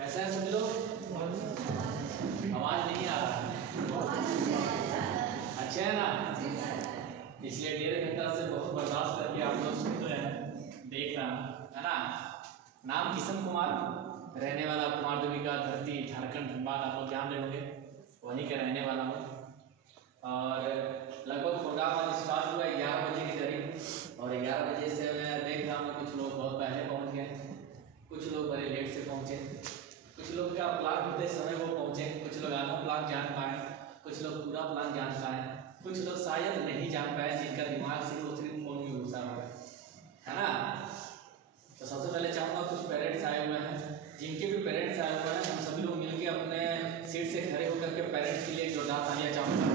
कैसा है सब लोग? आवाज नहीं आ रहा है? अच्छा है ना? इसलिए डेढ़ घंटा से बहुत बर्दाश्त करके आप लोग सुन रहे हैं, देख रहा है ना। नाम किशन कुमार, रहने वाला कुमार दुबिका धरती झारखंड धनबाद, आप लोग जान रहे होंगे, वहीं के रहने वाला हूँ। और लगभग प्रोग्राम आज स्टार्ट हुआ 11 बजे के करीब, और 11 बजे से मैं देख रहा हूँ कुछ लोग बहुत पहले पहुँच गए, कुछ लोग बड़े लेट से पहुँचे, कुछ लोग का प्लान होते समय वो पहुँचे, कुछ लोग आधा प्लान जान पाए, कुछ लोग पूरा प्लान जान पाए, कुछ लोग शायद नहीं जान पाए, जिनका दिमाग सिर्फ फोन में घुसा हुआ है ना। तो सबसे पहले चाहूँगा कुछ पेरेंट्स आए हुए हैं, जिनके भी पेरेंट्स आए हुए हैं, हम सभी लोग मिलकर अपने सीट से खड़े होकर के पेरेंट्स के लिए जोरदार तालियां चाहूँगा।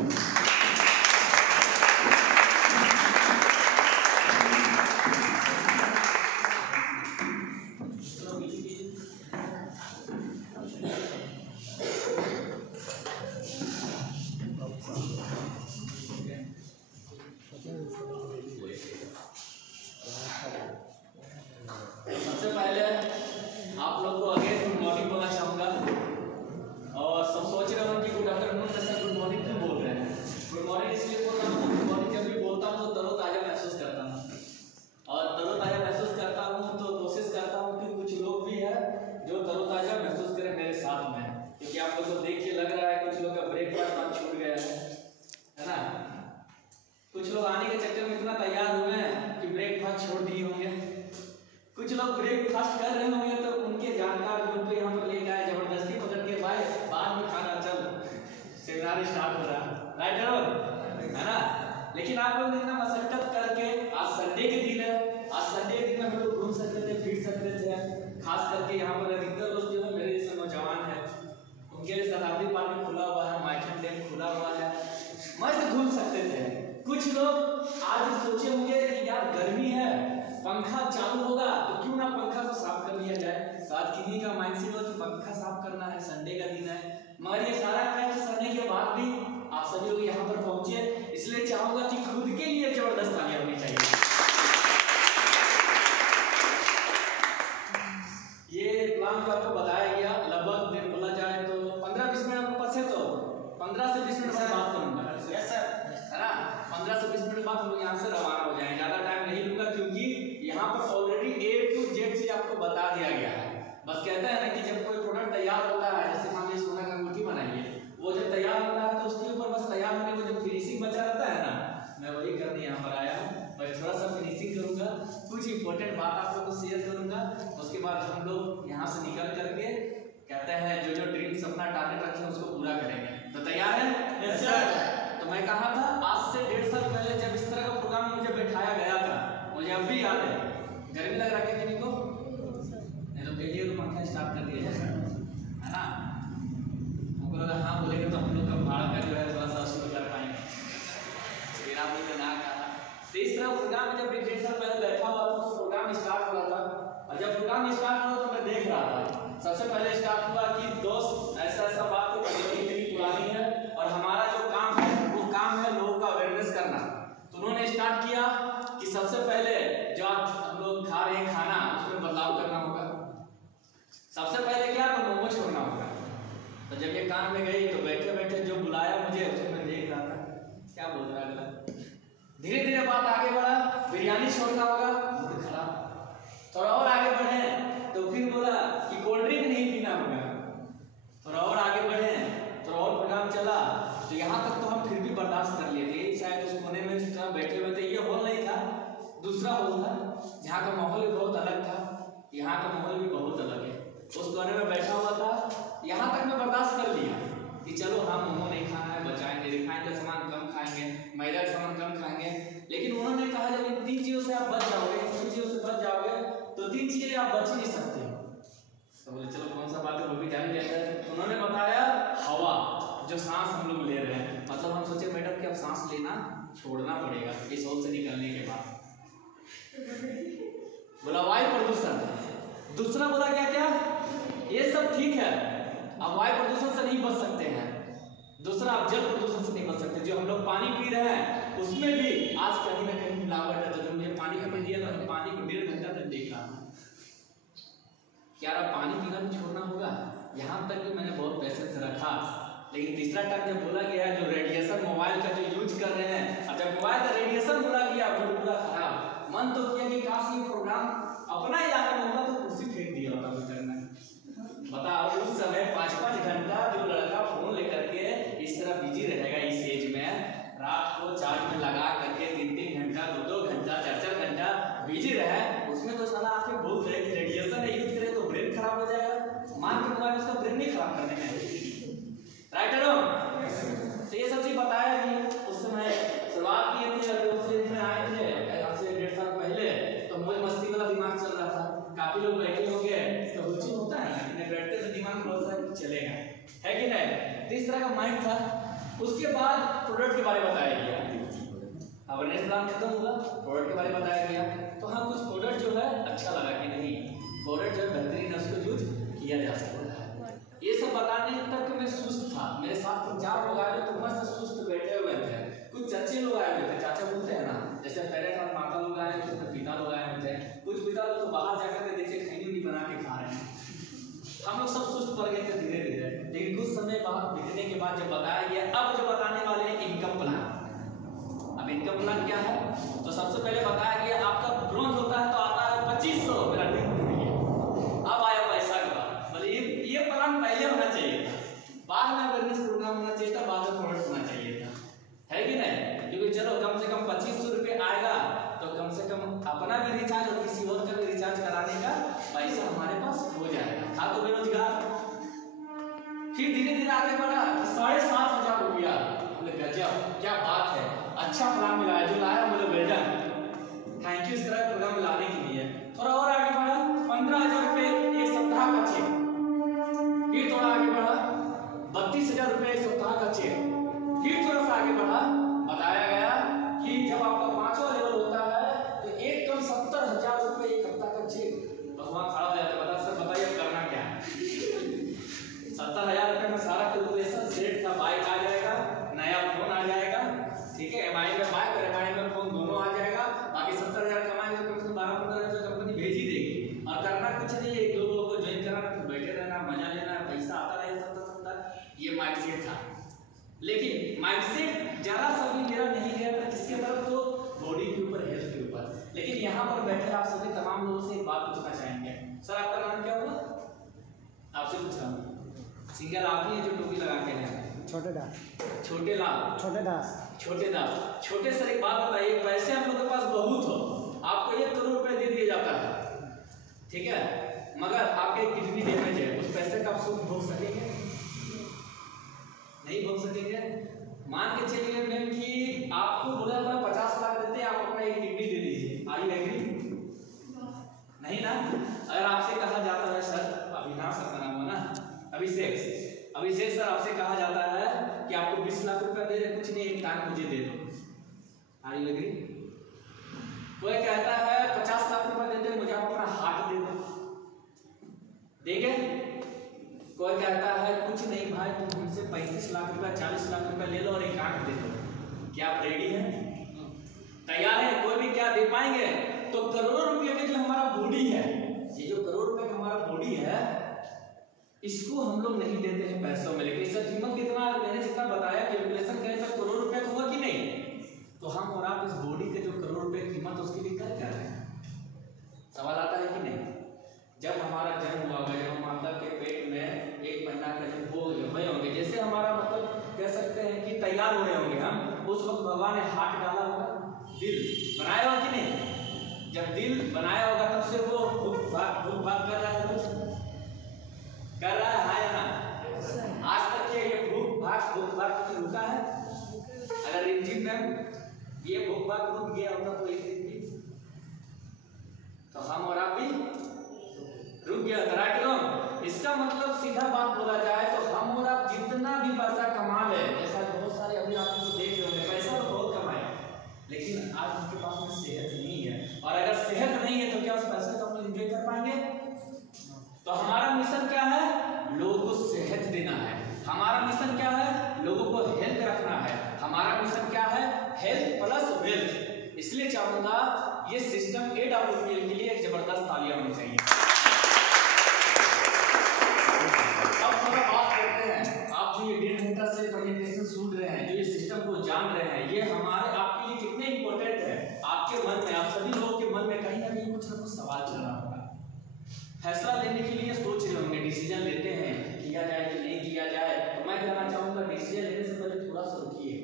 सबसे पहले आप लोग को अगेन गुड मॉर्निंग बोलना चाहूँगा, और सब सोच रहे हो कि गुड आफ्टरनून जैसा गुड मॉर्निंग क्यों बोल रहे हैं। गुड मॉर्निंग इसलिए बोल रहा हूँ, गुड मॉर्निंग जब भी बोलता हूँ तो तरोताज़ा महसूस करता हूँ, और तरोताज़ा महसूस करता हूँ तो कोशिश करता हूँ कि कुछ लोग भी है जो तरोताज़ा महसूस करें मेरे साथ में, क्योंकि आप लोग को देख के लग रहा है कुछ लोग का ब्रेकफास्ट छूट गया है ना। कुछ लोग आने के चक्कर में इतना तैयार हुए हैं कि ब्रेकफास्ट छोड़ दिए होंगे, कुछ लोग ब्रेकफास्ट कर रहे होंगे तो उनके जानकार ग्रुप को यहाँ पर लेके आए, जबरदस्ती पकड़ के भाई बाद में खाना, चल सेमिनार स्टार्ट हो रहा है, राइट है ना। लेकिन आप लोग इतना मशक्कत करके, आज संडे के दिन है, आज संडे के दिन में हम लोग घूम सकते थे, फिर सकते थे, खास करके यहाँ पर अधिकतर लोग जो है मेरे जैसे नौजवान है, उनके लिए शताब्दी पार्क खुला हुआ है, माइथन डैम खुला हुआ है, मस्त घूम सकते थे। कुछ लोग आज सोचे होंगे कि यार गर्मी है, पंखा चालू होगा तो क्यों ना पंखा को साफ कर लिया जाए, तो आज किन्हीं का माइंडसेट हो कि पंखा साफ करना है, संडे का दिन है। मगर ये सारा कष्ट करने के बाद भी आप सभी लोग यहाँ पर पहुंचे, इसलिए चाहूंगा कि खुद के लिए जबरदस्त तालियां होनी चाहिए। ये प्लान को आपको बताया गया, लगभग दिन बोला जाए तो 15-20 मिनट आपके पास है, तो 15 से 20 मिनट बात करूंगा, है ना। 15 से 20 मिनट बाद हम लोग यहाँ से रवाना हो जाएंगे, ज़्यादा टाइम नहीं लूंगा, क्योंकि यहाँ पर ऑलरेडी A to Z से आपको बता दिया गया है। बस कहते हैं ना कि जब कोई प्रोडक्ट तैयार होता है, जैसे मान लीजिए सोना का अंगूठी बनाइए, वो जब तैयार होता है तो उसके ऊपर बस तैयार होने को जो फिनिशिंग बचा रहता है ना, मैं वही करने यहाँ पर आया हूँ। मैं थोड़ा सा फिनिशिंग करूँगा, कुछ इंपॉर्टेंट बात आप लोगों को शेयर करूँगा, उसके बाद हम लोग यहाँ से निकल करके कहते हैं जो जो ड्रीम्स अपना टारगेट रखे हैं उसको पूरा करेंगे। तो तैयार है? Yes sir. तो मैं कहा था आज से 1.5 साल पहले जब इस तरह का प्रोग्राम मुझे बैठाया गया था, मुझे अब भी याद है। गर्मी लग रहा है किसी को? नहीं तो कहिए तो पंखा स्टार्ट कर दिया जाए, है ना। हमको लगा हाँ बोलेंगे तो हम लोग का भाड़ा का जो है थोड़ा सा शुरू कर पाएंगे, फिर आप लोग ने ना कहा। तो इस तरह प्रोग्राम में जब 1.5 साल पहले बैठा हुआ था तो प्रोग्राम स्टार्ट हुआ था, और जब प्रोग्राम स्टार्ट हुआ तो मैं देख रहा था, सबसे पहले स्टार्ट हुआ कि दोस्त ऐसा बात इतनी पुरानी है और हमारा जो काम है वो काम है लोगों का अवेयरनेस करना। तो उन्होंने स्टार्ट किया कि सबसे पहले जो हम लोग खा रहे हैं खाना उसमें बदलाव करना होगा, सबसे पहले क्या तो मोमो छोड़ना होगा। तो जब ये काम में गई तो बैठे बैठे जो बुलाया मुझे उसको मैं देख रहा था क्या बोल रहा है। धीरे धीरे बात आगे बढ़ा, बिरयानी छोड़ना होगा, मूड खराब। थोड़ा और आगे बढ़े तो फिर बोला कि कोल्ड ड्रिंक नहीं पीना होगा। थोड़ा और आगे बढ़े तो और प्रोग्राम चला, तो यहाँ तक तो हम फिर भी बर्दाश्त कर लिए थे। शायद उस कोने में जिस तरह बैठे हुए थे, ये हॉल नहीं था, दूसरा हॉल था जहाँ का माहौल भी बहुत अलग था, यहाँ का माहौल भी बहुत अलग है। उस कोने में बैठा हुआ था, यहाँ तक मैं बर्दाश्त कर लिया कि चलो हाँ मोमो नहीं खाना है, बचाएंगे, रिफाइंड का सामान कम खाएंगे, मैदा का सामान कम खाएंगे। लेकिन उन्होंने कहा जब इन 3 चीज़ों से आप बच जाओगे, इन 3 चीज़ों से बच जाओगे तो 3 चीज़ें आप बच ही नहीं सकते। तो बोले चलो कौन सा बात है वो भी जान लिया जाए। उन्होंने बताया हवा, जो सांस हम लोग ले रहे हैं, मतलब हम सोचे मैडम कि अब सांस लेना छोड़ना पड़ेगा इस होल से निकलने के बाद। बोला वायु प्रदूषण। दूसरा बोला क्या क्या, ये सब ठीक है, अब वायु प्रदूषण से नहीं बच सकते हैं। दूसरा, आप जल प्रदूषण से नहीं बच सकते। जो हम लोग पानी पी रहे हैं उसमें भी आज कहीं ना कहीं मिलावट है। तो जो मुझे पानी का दिया था, पानी को 1.5 घंटा तक देख रहा हूँ, क्या पानी पीना भी छोड़ना होगा। यहाँ तक कि मैंने बहुत पेशेंस रखा, लेकिन तीसरा टाइम जब बोला गया जो रेडिएशन मोबाइल का जो यूज कर रहे हैं, और जब मोबाइल का रेडिएशन बोला गया पूरा खराब, मन तो किया कि काश ये प्रोग्राम अपना ही आकर होता तो कुर्सी फेंक दिया होता भीतर में। बताओ उस समय 5-5 घंटा जो लड़का फोन लेकर के इस तरह बिजी रहेगा इस एज में, रात को चार्ज में लगा करके 3-3 घंटा 2-2 घंटा 4-4 घंटा बिजी रहे, उसमें तो साला आपके बोल रहे कि रेडिएशन यूज करे तो ब्रेन खराब हो जाएगा। मान के मोबाइल उसका ब्रेन नहीं खराब करने हैं, राइट है नो? तो ये सब चीज बताया कि उस समय शुरुआत की थी, जब उस एज में आए थे आज से 1.5 साल पहले, तो मौज मस्ती वाला दिमाग चल रहा था। काफी लोग बैठे होंगे तो रुचि होता है ना, बैठते तो दिमाग बहुत सारा चलेगा, है कि नहीं? तो इस तरह का माइंड था। उसके बाद प्रोडक्ट के बारे में बताया गया, अवेयरनेस प्लान खत्म हुआ, प्रोडक्ट के बारे में बताया गया। तो हाँ, कुछ प्रोडक्ट जो है अच्छा लगा कि नहीं, प्रोडक्ट जो है बेहतरीन है, उसको यूज किया जा सकता है। ये सब बताने तक मैं सुस्त था। मेरे साथ 4 लोग आए तो मस्त सुस्त बैठे हुए थे। कुछ चाचे लोग आए हुए थे, चाचा बोलते हैं ना, जैसे पहले साथ माता लोग आए, कुछ पिता लोग आए हुए थे। कुछ पिता लोग तो बाहर जाकर के देखे खैनी बना के खा रहे हैं। हम लोग सब सुस्त पड़ गए थे धीरे धीरे। लेकिन कुछ समय बाद बीतने के बाद जब बताया गया, अब जो बताने वाले हैं इनकम प्लान। अब इनकम प्लान क्या है, तो सबसे पहले बताया गया आपका ब्रोंज होता है तो आता है 2500, मेरा दिन टूट गया। अब आया पैसा का बात, बोले ये प्लान पहले होना चाहिए था, बाद में अवेयरनेस प्रोग्राम होना चाहिए था, बाद में प्रोडक्ट होना चाहिए था, है कि नहीं? क्योंकि चलो कम से कम 2500 रुपये आएगा तो कम से कम अपना भी रिचार्ज और किसी और का भी रिचार्ज कराने का पैसा हमारे पास हो जाएगा। था तो बेरोजगार। फिर धीरे धीरे आगे बढ़ा 7,500 रुपया। गजब, क्या बात है, अच्छा प्लान मिला है, जो लाया बोले वेल्डन, थैंक यू इस तरह प्रोग्राम लाने के लिए। थोड़ा और आगे बढ़ा 15,000 रुपये एक सप्ताह का चेक। फिर थोड़ा आगे बढ़ा 32,000 रुपये एक सप्ताह का चेक। फिर थोड़ा सा आगे बढ़ा, बताया गया कि जब आपका 5वां लेवल होता है तो एकदम 70,000 रुपये एक हफ्ता का चेक। बस वहां खड़ा हो जाता, बता सर बताइए करना क्या है। 70,000 रुपये में सारा कैलकुलेशन सेट का, बाइक आ जाएगा, नया फोन आ जाएगा, ठीक है, एमआई में बाइक और एमआई में फोन दोनों आ जाएगा। बाकी 70,000 कमाएंगे तो कम से कम 12-15,000 कंपनी भेज ही देगी। और करना कुछ नहीं है, 1-2 लोगों को ज्वाइन करना, बैठे रहना, मजा लेना, पैसा आता रहेगा 70-70। ये माइंडसेट था। लेकिन माइंडसेट जरा सा भी मेरा नहीं गया था किसके तरफ, तो बॉडी के ऊपर, हेल्थ के ऊपर। लेकिन यहाँ पर बैठे आप सभी तमाम लोगों से एक बात पूछना चाहेंगे, सर आपका नाम क्या हुआ? आपसे पूछ रहा हूँ। सिंगल आप ही है जो टोपी लगा के हैं? छोटे दास। छोटे लाल, छोटे दास, छोटे दास। छोटे सर एक बात बताइए, पैसे हम लोग के पास बहुत हो, आपको 1 करोड़ रुपए दे दिया जाता है, ठीक है, मगर आपके किडनी डैमेज है, उस पैसे का आप सुख भोग सकेंगे? नहीं भोग सकेंगे। मान के चलिए मैम कि आपको बोला 50 लाख देते हैं, आप अपना एक किडनी दे दीजिए, आर यू एग्री? नहीं ना। अगर आपसे कहा जाता है, सर अविनाश का नाम है ना, अभिषेक सर आपसे कहा जाता है कि आपको 20 लाख रुपया दे रहे, कुछ नहीं, एक टांग मुझे दे दो, आर यू एग्री? कोई कहता है 50 लाख रुपया देते, मुझे आप अपना हार्ट दे दो, देंगे? कोई कहता है कुछ नहीं भाई, तुम हमसे 35 लाख रुपया 40 लाख रुपया ले लो और एक आंख दे दो, क्या आप रेडी हैं? तैयार है? कोई भी क्या दे पाएंगे? तो करोड़ों रुपये में जो हमारा बॉडी है, ये जो करोड़ रुपए का हमारा बॉडी है, इसको हम लोग नहीं देते हैं पैसों में। लेकिन इसका कीमत कितना, मैंने जितना बताया कैलकुलेशन करें तो करोड़ रुपए का हुआ कि नहीं? तो हम और आप इस बॉडी के जो करोड़ रुपए कीमत उसके लिए कर क्या रहे हैं? सवाल आता है कि नहीं? जब हमारा जन्म हुआ होगा, जब हम माता के पेट में 1 महीना का जब हो गए होंगे, जैसे हमारा मतलब कह सकते हैं कि तैयार हो रहे होंगे हम, उस वक्त भगवान ने हार्ट डाला होगा, दिल बनाया होगा कि नहीं? जब दिल बनाया होगा तब से वो भूख भाग कर रहा है, कर रहा है या ना? आज तक के ये भूख भाग रुका है? अगर इंजन में ये भूख भाग रुक गया होता तो एक दिन भी तो हम और आप भी रुक गया। इसका मतलब सीधा बात बोला जाए तो हम और आप जितना भी पैसा कमा ले, जैसा बहुत सारे अभी आप तो देख रहे होंगे पैसा तो बहुत कमाए, लेकिन आज उनके पास में सेहत नहीं है, और अगर सेहत नहीं है तो क्या उस पैसे को हम एंजॉय कर पाएंगे? तो हमारा मिशन क्या है? लोगों को सेहत देना है। हमारा मिशन क्या है? लोगों को हेल्थ रखना है। हमारा मिशन क्या है? Health plus wealth. इसलिए चाहूंगा ये सिस्टम AWPL के लिए एक जबरदस्त तालियां होनी चाहिए। अब थोड़ा बात करते हैं, आप जो ये 1.5 घंटा से प्रेजेंटेशन सुन रहे हैं, जो ये सिस्टम को जान रहे हैं, ये हमारे आपके लिए कितने इंपॉर्टेंट है। आपके मन में, आप सभी लोगों के मन में कहीं ना कहीं कुछ ना कुछ सवाल चल रहा होगा, फैसला लेने के लिए सोच रहे होंगे, डिसीजन लेते हैं किया जाए कि नहीं किया जाए। तो मैं कहना चाहूंगा डिसीजन लेने से पहले थोड़ा सा रुकिए।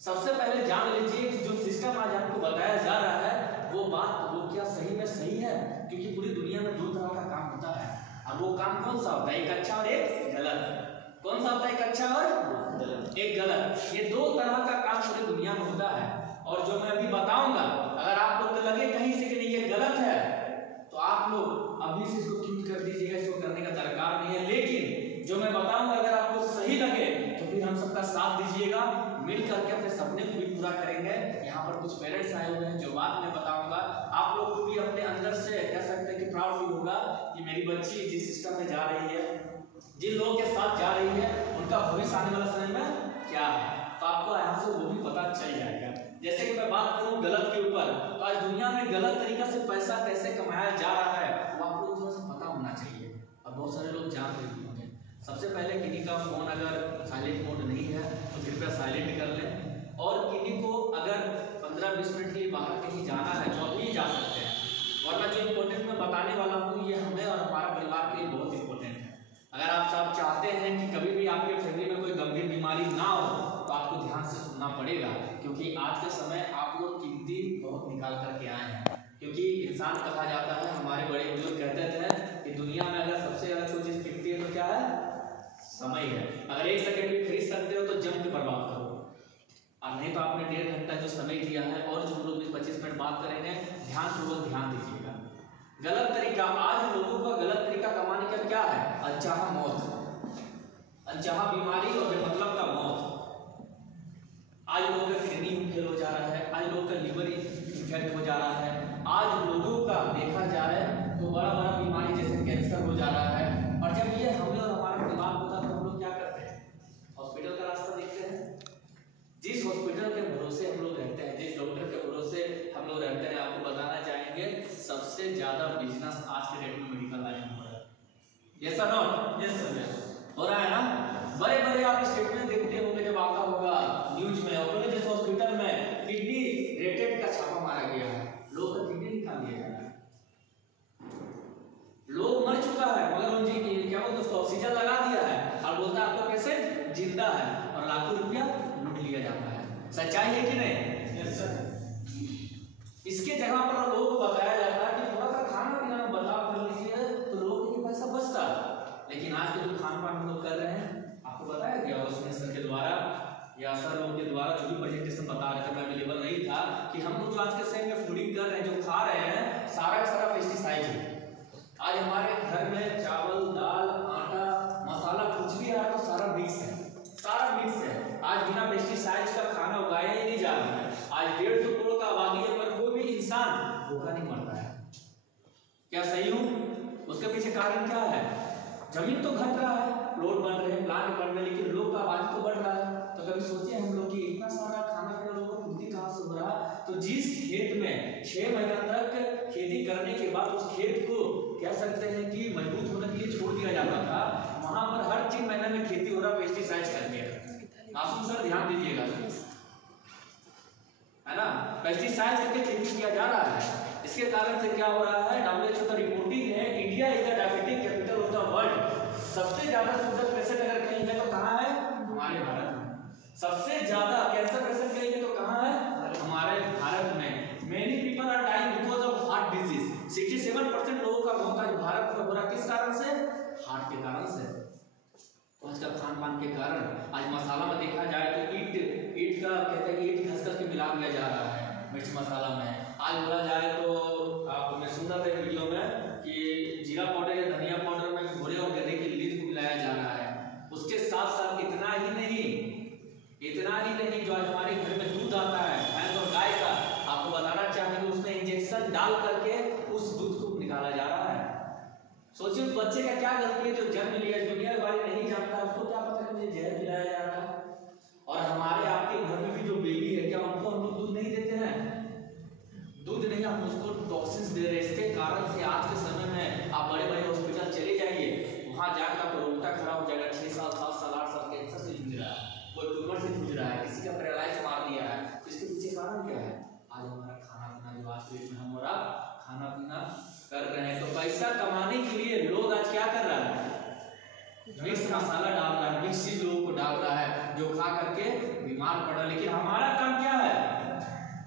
सबसे पहले जान लीजिए कि जो सिस्टम आज आपको बताया जा रहा है वो बात वो क्या सही में सही है, क्योंकि पूरी दुनिया में 2 तरह का काम होता है, और वो काम कौन सा होता है? एक अच्छा और एक गलत। कौन सा होता है? एक अच्छा और एक गलत। ये 2 तरह का काम पूरी दुनिया में होता है, और जो मैं अभी बताऊंगा अगर आप लोग को लगे कहीं से कि नहीं ये गलत है तो आप लोग अभी से इसको क्विट कर दीजिएगा, इसको करने का दरकार नहीं है। लेकिन जो मैं बताऊंगा अगर आपको सही लगे तो फिर हम सबका साथ दीजिएगा, मिल करके अपने सपने को भी पूरा करेंगे। यहाँ पर कुछ पेरेंट्स आए हुए हैं, जो बात मैं बताऊंगा आप लोग को भी अपने अंदर से कह सकते हैं कि प्राउड फील होगा कि मेरी बच्ची जिस सिस्टम में जा रही है, जिन लोगों के साथ जा रही है, उनका भविष्य आने वाला समय में क्या है, तो आपको यहाँ से वो भी पता चल जाएगा। जैसे कि मैं बात करूं गलत के ऊपर, तो आज दुनिया में गलत तरीका से पैसा कैसे कमाया जा रहा है वो आप लोगों को थोड़ा सा पता होना चाहिए, और बहुत सारे लोग जान रहे होंगे। सबसे पहले किन्हीं का फोन अगर साइलेंट मोड नहीं है तो कृपया साइलेंट कर लें, और किन्हीं को अगर 15-20 मिनट के लिए बाहर कहीं जाना है तो अभी जा सकते हैं, वरना जो इम्पोर्टेंट मैं बताने वाला हूँ ये हमें और हमारा परिवार के लिए बहुत इंपॉर्टेंट है। अगर आप सब चाहते हैं कि कभी भी आपके फैमिली में कोई गंभीर बीमारी ना हो तो आपको ध्यान से सुनना पड़ेगा, क्योंकि आज के समय आप लोग कीमती बहुत निकाल करके आए हैं। क्योंकि इंसान कहा जाता है, हमारे बड़े बुजुर्ग कहते थे कि दुनिया में अगर सबसे ज्यादा कोई चीज कीमती है तो क्या है? समय है। अगर 1 सेकंड भी खरीद सकते हो तो जम के बर्बाद करो, और नहीं तो आपने 1.5 घंटा जो समय दिया है और जो हम लोग 20-25 मिनट बात करेंगे, ध्यानपूर्वक ध्यान दीजिएगा। गलत तरीका, आज लोगों का गलत तरीका कमाने का क्या है? अनचाहा मौत, अनचाहा बीमारी और बेमतलब का मौत। आज लोगों का किडनी फेल हो जा रहा है, आज लोगों का लिवर इन्फेक्ट हो जा रहा है, आज लोगों का देखा जाए तो बड़ा बड़ा बीमारी जैसे कैंसर हो जा रहा है। और जब ये हमें और हमारा दिमाग होता है तो हम लोग क्या करते हैं? हॉस्पिटल का रास्ता देखते हैं। जिस हॉस्पिटल के भरोसे हम लोग रहते हैं, जिस डॉक्टर के भरोसे हम लोग रहते हैं, आपको बताना चाहेंगे सबसे ज्यादा बिजनेस आज के डेट में मेडिकल लाइन में हो रहा है। यस और नॉट? यस सर, हो रहा है ना। बड़े बड़े आप स्टेटमेंट देखते होंगे जब आता होगा न्यूज में, और जिस हॉस्पिटल में किडनी रेटेड का छापा मारा गया है, लोग का किडनी निकाल दिया जा रहा है, लोग मर चुका है मगर उनकी क्या बोलते उसको ऑक्सीजन लगा दिया है, और बोलता है आपका पेशेंट जिंदा है, और लाखों रुपया लूट लिया जाता है। सच्चाई है कि नहीं? Yes sir. इसके जगह पर लोगों को बताया जाता है कि थोड़ा सा खाना पीना में बदलाव कर लीजिए तो लोगों के पैसा बचता है। लेकिन आज के जो खान पान हम लोग कर रहे हैं, आपको बताया गया सर के द्वारा या सर लोगों के द्वारा जो भी प्रेजेंटेशन बता रहे थे, मैं अवेलेबल नहीं था, कि हम लोग जो आज के समय में फूडिंग कर रहे हैं, जो खा रहे हैं, सारा का सारा पेस्टिसाइड है। आज हमारे घर में चावल, दाल, आटा, मसाला कुछ भी आ रहा तो सारा मिक्स है, सारा मिक्स है। आज बिना पेस्टिसाइड का खाना उगाया ही नहीं जा रहा है। आज 150 करोड़ का आबादी है पर कोई भी इंसान भूखा नहीं मर रहा है। क्या सही हूँ? उसके पीछे कारण क्या है? जमीन तो घट रहा है, रोड बन रहे हैं, प्लांट बन रहे हैं, लेकिन लोग का आबादी तो बढ़ रहा है। तो कभी सोचे हम लोग कि इतना सारा खाना पीना लोगों को पूर्ति कहाँ से हो रहा है? तो जिस खेत में 6 महीना तक खेती करने के बाद उस खेत को कह सकते हैं कि मजबूत होने के लिए छोड़ दिया जाता था, वहां पर हर 3 महीने में खेती हो रहा पेस्टिसाइड करके। मासूम सर ध्यान दीजिएगा, है ना, पेस्टिसाइड करके खेती किया जा रहा है। इसके कारण से क्या हो रहा है? WHO का रिपोर्टिंग है, India is the diabetic capital of the world. सबसे ज्यादा शुगर पेशेंट अगर कहीं है तो कहाँ है? हमारे भारत में। सबसे ज्यादा कैंसर पेशेंट कहीं है तो कहाँ है? हमारे भारत में। Many people are dying because of heart disease. 67% लोगों का मौत आज भारत में हो रहा है। किस कारण से? हार्ट के कारण से। आज का खान पान के कारण आज मसाला में देखा जाए तो ईट का कहते हैं ईट घस करके मिला दिया जा रहा है मिर्च मसाला में। आज बोला जाए तो आपने सुना था वीडियो में कि जीरा पाउडर या धनिया पाउडर में घोड़े ऑर्गेनिक डाल करके उस दूध को निकाला जा रहा है। सोचिए उस बच्चे का क्या गलती है जो जन्म लिया, दुनिया के बारे में नहीं जानता, उसको क्या पता कि मुझे जहर पिलाया जा रहा है। और हमारे आपके घर में भी जो बेबी है, क्या उनको हम लोग दूध नहीं देते हैं? दूध नहीं, हम उसको टॉक्सिन्स दे रहे हैं। इसके कारण से आज के समय में आप बड़े बड़े हॉस्पिटल चले जाइए, वहाँ जाकर आपको रोटा खराब हो जाएगा। 6 साल 7 साल 8 साल कैंसर से जूझ रहा है, कोई ट्यूमर से जूझ रहा है, किसी का पैरालाइज मार दिया है। तो इसके पीछे कारण क्या है? आज हमारा खाना पीना, जो आज पेट में हम और आप खाना पीना कर रहे हैं। तो पैसा कमाने के लिए लोग आज क्या कर रहा है? मिक्स मसाला डाल रहा है, मिक्स चीज लोगों को डाल रहा है, जो खा करके बीमार पड़ रहा है। लेकिन हमारा काम क्या है?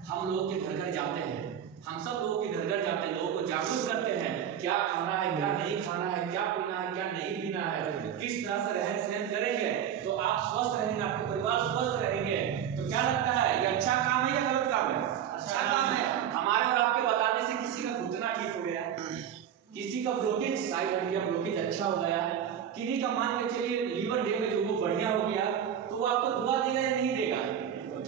हम लोग के घर घर जाते हैं, हम सब लोगों के घर घर जाते हैं, लोगों को जागरूक करते हैं क्या खाना है, क्या नहीं खाना है, क्या पीना है, क्या नहीं पीना है, किस तरह से रहन सहन करेंगे तो आप स्वस्थ रहेंगे, आपके परिवार स्वस्थ रहेंगे। तो क्या लगता है, ये अच्छा काम है या गलत काम है? अच्छा काम है। हमारे और आपके बताने से किसी का घुटना ठीक हो गया, किसी का ब्लॉकेज साइड हट गया, ब्लॉकेज अच्छा हो गया, किसी का मान के चलिए लीवर डैमेज हो वो बढ़िया हो गया, तो वो आपको दुआ देगा या नहीं देगा?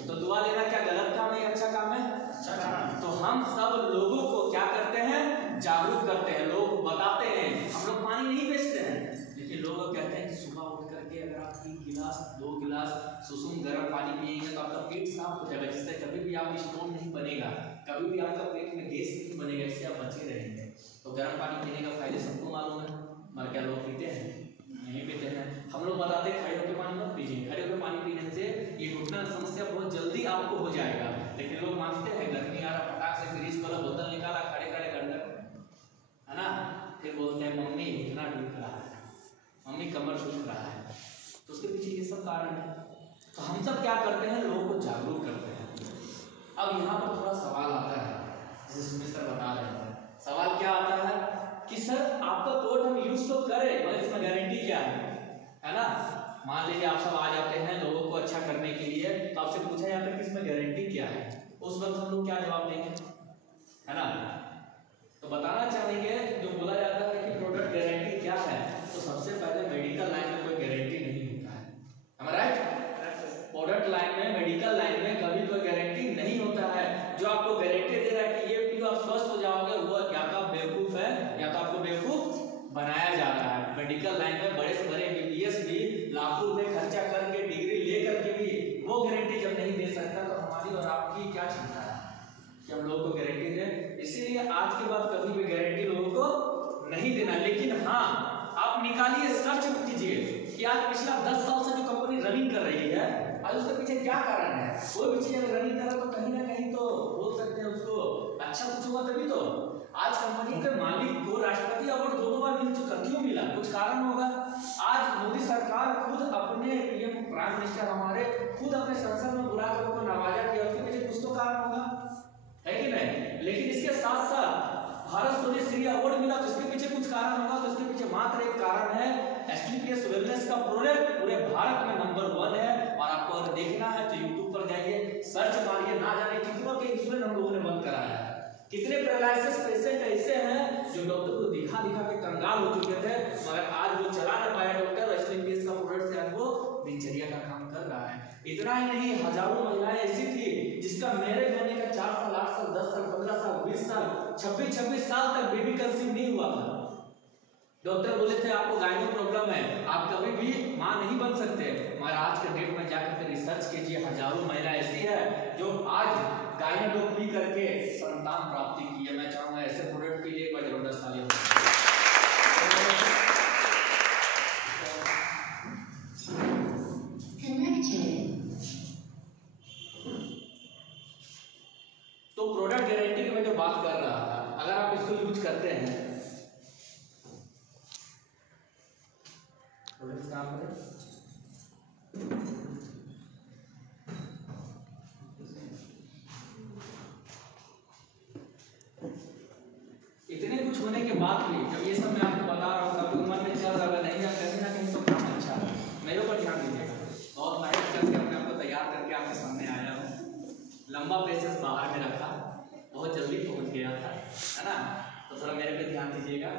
तो दुआ देना क्या गलत काम है या अच्छा काम है? अच्छा काम। तो हम सब लोगों को क्या करते हैं? जागरूक करते हैं, लोग बताते हैं। हम लोग पानी नहीं बेचते हैं, लेकिन लोग कहते हैं कि सुबह उठ करके अगर आप 3 गिलास 2 गिलास सुसुम गर्म पानी पिएंगे तो आपका पेट साफ हो जाएगा, जिससे कभी भी आप स्टोन नहीं बनेगा, कभी भी आपका पेट में गैस नहीं बनेगा, इससे आप बचे रहेंगे। तो गर्म पानी पीने का फायदे सबको मालूम है, मगर क्या लोग पीते हैं? नहीं पीते हैं। हम लोग बताते हैं खड़े होकर पानी मत पीजिए, खड़े होकर पानी पीने से ये घुटना समस्या बहुत जल्दी आपको हो जाएगा। लेकिन लोग मानते हैं गर्मी आ रहा, फटाक से फ्रिज वाला बोतल निकाला, खड़े खड़े कर है ना, फिर बोलते हैं मम्मी घुटना दुख रहा है, मम्मी कमर दुख रहा है। तो उसके पीछे ये सब कारण है। तो हम सब क्या करते हैं? लोगों को जागरूक करते हैं। अब यहाँ पर थोड़ा सवाल आता है, जैसे सुमित सर बता रहे हैं, सवाल क्या आता है कि सर आपका कोड हम यूज तो करें, मगर इसमें गारंटी क्या है ना? मान लीजिए आप सब आ जाते हैं लोगों को अच्छा करने के लिए, तो आपसे पूछा जाता है कि इसमें गारंटी क्या है, उस वक्त हम लोग क्या जवाब देंगे, है ना? तो बताना चाहेंगे, जो बोला जाता है कि प्रोडक्ट गारंटी क्या है, तो सबसे पहले मेडिकल लाइन में कोई गारंटी नहीं होता है, हम राइट? प्रोडक्ट लाइन में, मेडिकल लाइन में कभी कोई गारंटी नहीं होता है। जो आपको गारंटी दे रहा है कि ये पियो आप स्वस्थ हो जाओगे, वो या तो आप बेवकूफ है या तो आपको बेवकूफ बनाया जा रहा है। मेडिकल लाइन में बड़े से बड़े MBBS भी लाखों रुपए खर्चा करके डिग्री लेकर के भी वो गारंटी जब नहीं दे सकता, तो हमारी और आपकी क्या चिंता है कि हम लोगों को गारंटी दें? इसीलिए आज के बाद कभी भी गारंटी लोगों को नहीं देना। लेकिन हाँ, आप निकालिए, सर्च कीजिए कि आज पिछला 10 साल से जो कंपनी रनिंग कर रही है, आज उसके पीछे क्या कारण है। कोई भी चीज अगर रनिंग कर रहा है तो कहीं ना कहीं तो बोल सकते हैं उसको अच्छा कुछ हुआ, तभी तो आज कंपनी के मालिक को राष्ट्रपति अवार्ड 2 बार मिल चुका। क्यों मिला? कुछ कारण होगा। आज मोदी सरकार खुद अपने PM प्राइम मिनिस्टर हमारे खुद अपने संसद में बुलाकर उनको नवाजा किया, उसके पीछे कुछ तो कारण होगा, है कि नहीं? लेकिन इसके साथ साथ भारत सोने श्री अवार्ड मिला, तो इसके पीछे कुछ कारण होगा। तो इसके पीछे मात्र एक कारण है, STPS वेलनेस का प्रोडक्ट पूरे भारत में नंबर 1 है। और आपको अगर देखना है तो YouTube पर जाइए, सर्च मारिए, ना जाने कितनों के इंसुलिन हम लोगों ने बंद कराया है, कितने पैरालिसिस पेशेंट ऐसे हैं जो डॉक्टर को दिखा दिखा के कंगाल हो चुके थे, मगर आज वो चला नहीं पाया डॉक्टर, STPS का प्रोडक्ट से आज वो दिनचर्या का काम कर रहा है। इतना ही नहीं, हजारों महिलाएं ऐसी थी जिसका मैरिज होने का 4 साल 8 साल 10 साल 15 साल 20 साल 26 साल तक बेबी कंसीव नहीं हुआ था। डॉक्टर बोले थे आपको गायनो प्रॉब्लम है, आप कभी भी मां नहीं बन सकते, मगर आज के डेट में जाकर रिसर्च कीजिए, हजारों महिला ऐसी है जो आज गायनो पी करके संतान प्राप्ति की है। मैं चाहूंगा ऐसे प्रोडक्ट के लिए एक बार जबरदस्त तालियां। तो प्रोडक्ट गारंटी की मैं जो बात कर रहा था, अगर आप इसको यूज करते हैं, इतने कुछ होने के बाद भी जब ये सब मैं आपको बता रहा हूँ, आपके मन में चल रहा है नहीं यार कहीं ना कहीं तो काम अच्छा है, मेरे ऊपर ध्यान दीजिएगा। बहुत मेहनत करके अपने आपको तैयार करके आपके सामने आया हूँ, लंबा पेशेंस बाहर में रखा, बहुत जल्दी पहुँच गया था, है ना? तो थोड़ा मेरे पे ध्यान दीजिएगा।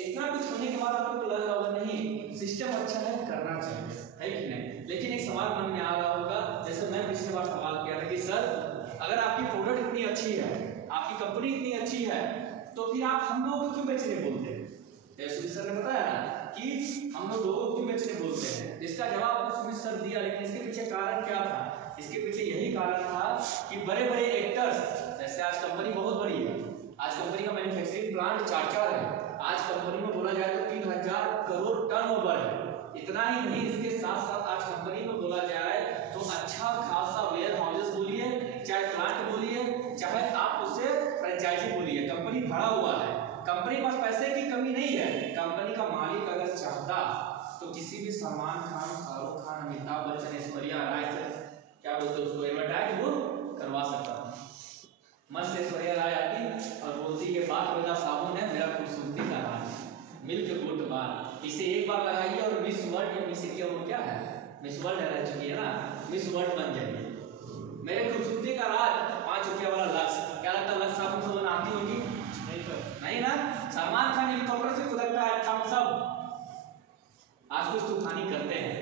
इतना कुछ होने के बाद आपको लग रहा होगा नहीं सिस्टम अच्छा है, करना चाहिए, है कि नहीं? लेकिन एक सवाल मन में आ रहा होगा, जैसे मैं पिछली बार सवाल किया था कि सर अगर आपकी प्रोडक्ट इतनी अच्छी है, आपकी कंपनी इतनी अच्छी है, तो फिर आप हम लोगों को क्यों बेचने बोलते हैं? जैसे सुमित सर ने बताया ना कि हम लोगों को क्यों बेचने बोलते हैं, इसका जवाब आपको सुमित सर दिया, लेकिन इसके पीछे कारण क्या था? इसके पीछे यही कारण था कि बड़े बड़े एक्टर्स, जैसे आज कंपनी बहुत बड़ी है, आज कंपनी का मैन्युफैक्चरिंग प्लांट 4 है, आज कंपनी में बोला जाए तो 3000 करोड़ टर्नओवर है। इतना ही नहीं, इसके साथ साथ आज कंपनी में बोला जाए तो अच्छा खासा वेयर हाउसेस बोलिए, चाहे प्लांट बोलिए, चाहे आप उसे फ्रेंचाइजी बोलिए, कंपनी भरा हुआ है। कंपनी के पास पैसे की कमी नहीं है। कंपनी का मालिक अगर चाहता तो किसी भी सलमान खान, शाहरुख खान, अमिताभ बच्चन, ऐश्वर्या राय से क्या बोलते उसको एडवर्टाइज वो करवा सकता था। मस्त ऐश्वर्या राय आती और बोलती के बात मेरा साबुन है, मेरा खूबसूरती का राज, मिल्क गुड बार, इसे एक बार लगाइए और मिस वर्ल्ड या मिस इंडिया वो क्या है, मिस वर्ल्ड रह चुकी है ना, मिस वर्ल्ड बन जाइए। मेरे खूबसूरती का राज 5 रुपया वाला लक्स, क्या लगता है लक्स साबुन से बनाती होगी? नहीं ना। सलमान खान हेलीकॉप्टर से कूदता है, हम सब आज कुछ तूफानी करते हैं।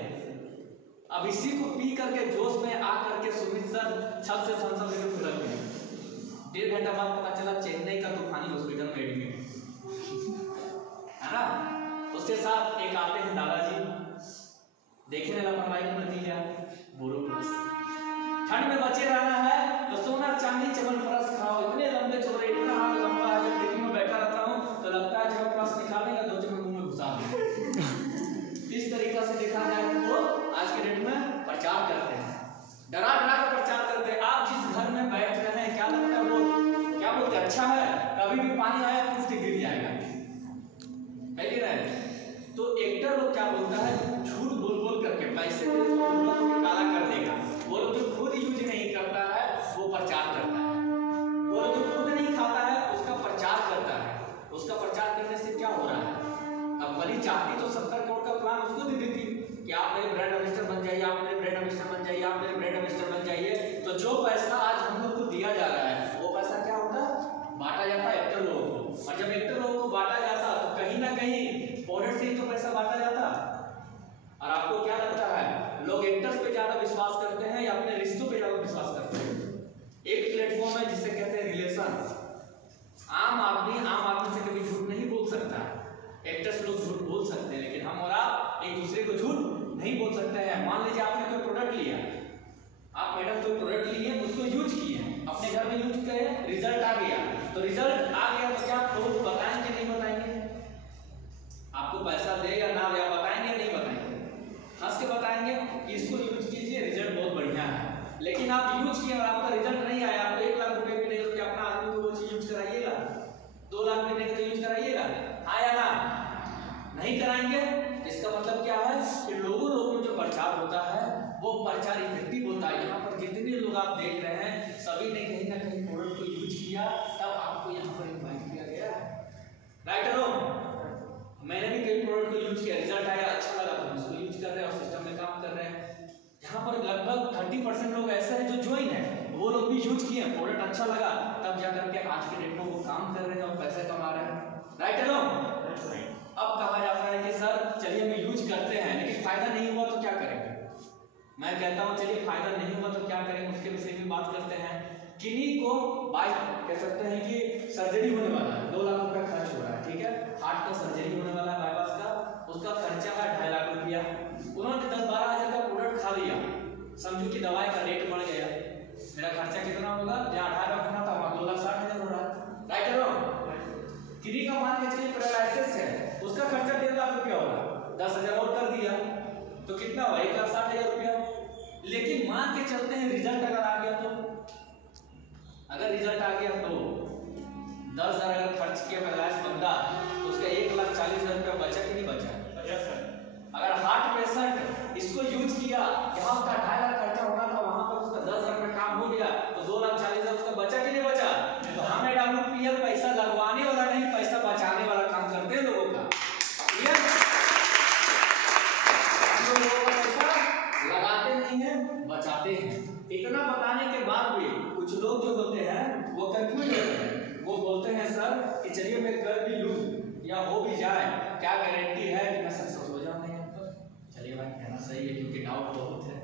अब इसी को पी करके जोश में आ करके सुमित सर छत से संसद लेकर कूदते हैं। 1.5 घंटा बाद पता चला चेन्नई का तूफानी हॉस्पिटल में एडमिट है ना। उसके साथ एक आते हैं दादाजी, देखने लापरवाही का नतीजा बोरो ठंड में बचे रहना है तो सोना चांदी चमनप्राश खाओ, इतने लंबे चौड़े, इतना हाथ लंबा है, जब खिड़की में बैठा रहता हूँ तो लगता है चमनप्राश निकालेगा 2 चम्मच मुंह में घुसा दें। इस तरीका से देखा जाए तो वो आज के डेट में प्रचार करते हैं, डरा डरा कर प्रचार करते हैं। आप जिस घर में बैठ रहे हैं, क्या लगता है वो क्या बोलते अच्छा है, कभी भी पानी आया कुछ गिर जाएगा, है कि नहीं? तो एक्टर लोग क्या बोलता है, झूठ बोल बोल करके पैसे दे तो काला कर देगा। वो लोग जो खुद यूज नहीं करता है वो प्रचार करता है, वो लोग जो खुद नहीं खाता है उसका प्रचार करता है। उसका प्रचार करने से क्या हो रहा है, कंपनी चाहती तो 70 करोड़ का प्लान उसको दे देती कि आप मेरे ब्रांड एम्बेसडर बन जाइए, आप मेरे ब्रांड एम्बेसडर बन जाइए, आप मेरे ब्रांड एम्बेसडर बन जाइए। तो जो पैसा आज हम लोग को दिया जा रहा है वो पैसा क्या होता है, बांटा जाता है एक्टर लोगों को। और जब एक्टर लोगों को बांटा जाता तो कहीं ना कहीं प्रोडक्ट से ही तो पैसा बांटा जाता। और आपको क्या लगता है, लोग एक्टर्स पे ज्यादा विश्वास करते हैं या अपने रिश्तों पे ज्यादा विश्वास करते हैं? एक प्लेटफॉर्म है जिसे कहते हैं रिलेशन। आम आदमी से कभी झूठ नहीं बोल सकता है। एक्टर्स लोग झूठ बोल सकते हैं, लेकिन हम और आप एक दूसरे को झूठ नहीं बोल सकते हैं। मान लीजिए आपने कोई प्रोडक्ट लिया, आप मैडम कोई प्रोडक्ट लिए, उसको यूज किए, अपने घर में यूज करें, रिजल्ट आ गया, तो रिजल्ट आ गया तो क्या आप लोग बताएंगे नहीं बताएंगे? आपको पैसा दे या ना दे, बताएंगे नहीं बताएंगे? हंस के बताएंगे कि इसको यूज कीजिए, रिजल्ट बहुत बढ़िया है। लेकिन आप यूज किए और आपका रिजल्ट नहीं आया, आपको 1 लाख रुपए भी नहीं, तो क्या अपना आदमी को वो चीज यूज कराइएगा? 2 लाख भी नहीं तो यूज कराइएगा? हाँ या ना? नहीं कराएंगे। इसका मतलब क्या है कि लोगों में जो प्रचार होता है वो प्रचार इफेक्टिव होता है। यहाँ पर जितने लोग आप देख रहे हैं सभी ने कहीं ना कहीं प्रोडक्ट को यूज किया, तब आपको यहाँ पर इनवाइट किया गया है। Right no? मैंने भी कई प्रोडक्ट को यूज किया, रिजल्ट आया, अच्छा लगा, तो उसको यूज कर रहे हैं और सिस्टम में काम कर रहे हैं। यहाँ पर लगभग 30% लोग ऐसे हैं जो ज्वाइन है, वो लोग भी यूज किए, प्रोडक्ट अच्छा लगा, तब जाकर के आज के डेट में वो काम कर रहे हैं और पैसे कमा रहे हैं। Right no? अब कहा जाता है कि सर चलिए हम यूज करते हैं लेकिन फायदा नहीं हुआ तो क्या करेंगे? मैं कहता हूं चलिए फायदा नहीं हुआ तो क्या करेंगे, उसके विषय में बात करते हैं। किन्हीं को कह सकते हैं कि सर्जरी होने वाला है, 2 लाख रुपया खर्च हो रहा है, ठीक है, हार्ट का सर्जरी होने वाला है, बाईपास का, उसका खर्चा है 2.5 लाख रुपया। उन्होंने 10-12 हजार का प्रोडक्ट खा लिया, समझो कि दवाई का रेट बढ़ गया, मेरा खर्चा कितना होगा, जहाँ 2.5 लाख होना था वहां 2,60,000 हो रहा है। Right no? किन्हीं का मान के चलिए पैरालिसिस है, उसका खर्चा 1.5 लाख रुपया होगा, 10,000 और कर दिया तो कितना हुआ, 1,60,000 रुपया। लेकिन मान के चलते हैं रिजल्ट अगर आ गया तो, अगर रिजल्ट आ गया तो 10,000 अगर खर्च किया पैरालिसिस बंदा तो उसका 1,40,000 रुपया बचा कि नहीं बचा? अगर हार्ट पेशेंट इसको यूज किया, यहाँ उसका 2.5 लाख खर्चा होना था, वहां पर उसका 10,000 में काम हो गया, तो 2,40,000 उसका बचा कि नहीं बचा? तो हमें WPL पैसा लगवाने वाला नहीं, पैसा बचाने वाला काम करते हैं लोगों का। लोगों का पैसा लगाते नहीं है, बचाते हैं। इतना बताने के बाद भी कुछ लोग जो होते हैं वो कंफ्यूज होते हैं, वो बोलते हैं सर कि चलिए मैं कर भी लूं या हो भी जाए, क्या गारंटी है कि मैं सक्सेस हो जाऊंगा? चलिए भाई कहना सही है, क्योंकि डाउट बहुत है,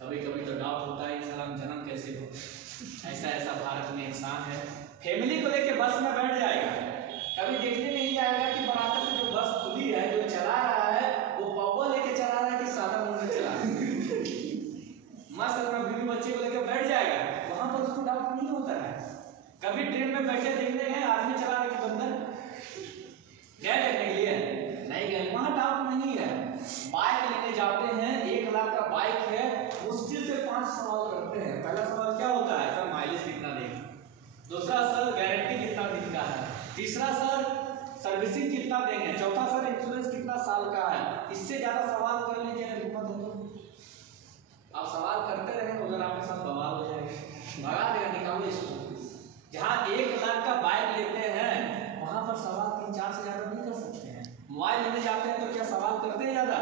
कभी कभी तो डाउट होता है इंसान जन्म कैसे हो। ऐसा भारत में इंसान है, फैमिली बस में बैठ जाएगा, कभी देखने नहीं जाएगा कि बराबर से जो बस खुली है, जो चला रहा है वो पौवा लेके चला रहा है कि सादा मुंह में चला रहा है। मस्त अपना बीवी बच्चे को लेकर बैठ जाएगा, वहां पर उसको डाउट नहीं होता है। कभी ट्रेन में बैठे देखते हैं आदमी चला रहा है कि बंदर क्या देखने के लिए नहीं गए, वहां डाउट नहीं है। बाइक लेने जाते हैं, 1 लाख का बाइक है, मुश्किल से 5 सवाल करते हैं। पहला सवाल क्या होता है? सर माइलेज कितना देगा, दूसरा सर गारंटी कितना दिन का है, तीसरा सर सर्विसिंग कितना देंगे, चौथा सर इंश्योरेंस कितना साल का है। इससे ज्यादा सवाल कर लीजिए हिम्मत हो तो आप सवाल करते रहे, उधर आपके साथ बवाल हो जाएगा, भगा देगा, निकालो इसको। जहाँ 1 लाख का बाइक लेते हैं वहां पर सवाल 3-4 से ज्यादा नहीं कर सकते हैं। मोबाइल लेने जाते हैं तो क्या सवाल करते हैं ज्यादा?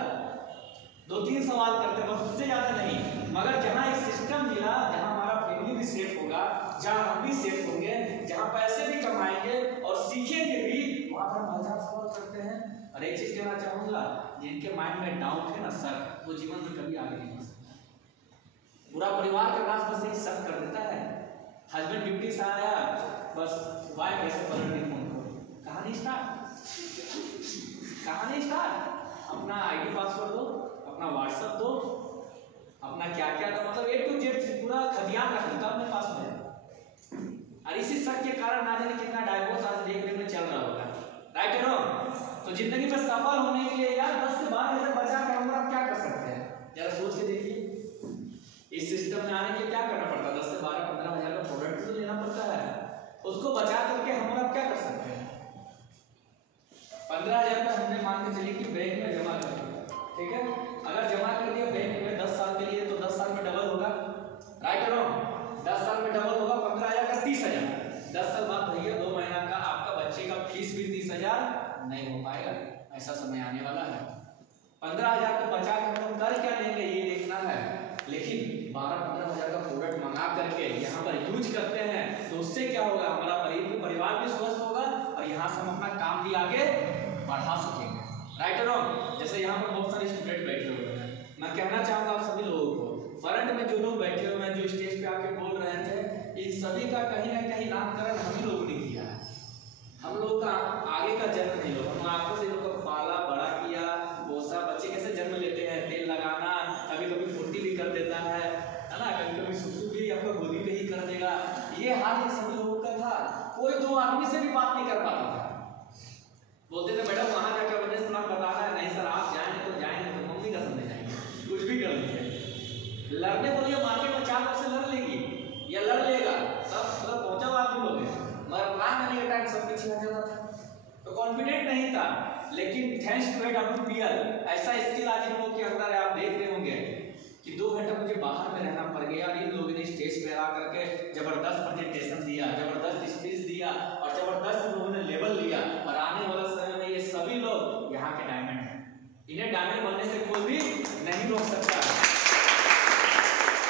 2-3 सवाल करते हैं, बस उससे ज्यादा नहीं। मगर जहाँ एक सिस्टम मिला, जहाँ हमारा फैमिली भी सेफ होगा, जहाँ हम भी सेफ होंगे, जहाँ पैसे भी कमाएंगे और सीखेंगे भी, वहां पर भाईसाहब सवाल करते हैं। और एक चीज कहना चाहूंगा, जिनके माइंड में डाउट है ना सर, वो जीवन में कभी आगे नहीं बढ़ सकता। पूरा परिवार का नाश बस एक शक कर देता है। हस्बैंड ड्यूटी से आया, बस वाइफ ऐसे पलट नहीं फोन करो, कहानी स्टार्ट। अपना आईडी पासवर्ड दो, अपना व्हाट्सएप दो, अपना क्या क्या था, मतलब A to Z पूरा खतियान रख लेता अपने पास में। और इसी शक के कारण ना जाने कितना डाइवोर्स आज देखने में चल रहा होगा, राइट है ना? तो जिंदगी में सफल होने के लिए यार 10 से 12 हजार बचा के हम लोग क्या कर सकते हैं, जरा सोच के देखिए। इस सिस्टम में आने के लिए क्या करना पड़ता है? 10 से 12-15 हजार का प्रोडक्ट तो लेना पड़ता है, उसको बचा करके हम लोग क्या कर सकते हैं? 15,000 का हमने मान के चलिए कि बैंक में जमा कर दिया, ठीक है? अगर जमा कर दिया बैंक में 10 साल के लिए, तो 10 साल में डबल होगा, राइट और रॉन्ग? 10 साल में डबल होगा, 15,000 का 30,000। 10 साल बाद भैया 2 महीना का आपका बच्चे का फीस भी 30,000 नहीं हो पाएगा, ऐसा समय आने वाला है। 15,000 को बचा के हम कर क्या लेंगे ये देखना है, लेकिन 12-15 हजार का प्रोडक्ट मंगा करके यहाँ पर यूज करते हैं, तो उससे क्या होगा? हमारा परिवार भी स्वस्थ होगा और यहाँ से हम अपना काम भी आगे बढ़ा सकेंगे, राइट और रॉन्ग? जैसे यहाँ पर बहुत सारे स्टूडेंट बैठे हुए हैं, मैं कहना चाहूंगा आप सभी लोगों को, फ्रंट में जो लोग बैठे हुए हैं, जो स्टेज पे आके बोल रहे थे, इन सभी का कहीं ना कहीं नामकरण हम ही लोगों ने किया है। हम लोग का आगे का जन्म नहीं लोग, हम आपको से लोग पाला बड़ा किया, पोसा। बच्चे कैसे जन्म लेते हैं? तेल लगाना, कभी कभी फुर्ती भी कर देता है ना, कभी कभी सुसु भी आपको गोदी पे ही कर देगा। ये हाल सभी लोगों का था। कोई 2 आदमी से भी बात नहीं कर पाता था, बोलते थे मैडम वहां जाकर बिजनेस प्लान बताना है, नहीं सर आप जाएंगे तो जाएंगे, तो मम्मी का समझ जाएंगे, कुछ भी कर लीजिए। लड़ने बोलिए मार्केट में 4 लोग से लड़ लेगी या लड़ लेगा, सब मतलब पहुंचा हुआ आदमी लोग है, मगर प्लान करने के टाइम सब पीछे हट जाता था, तो कॉन्फिडेंट नहीं था। लेकिन थैंक्स टू WPL ऐसा स्किल आज इन लोगों के अंदर है। आप देख रहे होंगे कि 2 घंटा मुझे बाहर में रहना पड़ गया, इन लोगों ने स्टेज पे आ करके जबरदस्त प्रेजेंटेशन दिया, जबरदस्त स्पीच दिया और जबरदस्त लोगों ने लेवल लिया। और आने वाला समय में ये सभी लोग यहाँ के डायमंड हैं, इन्हें डायमंड बनने से कोई भी नहीं रोक सकता है।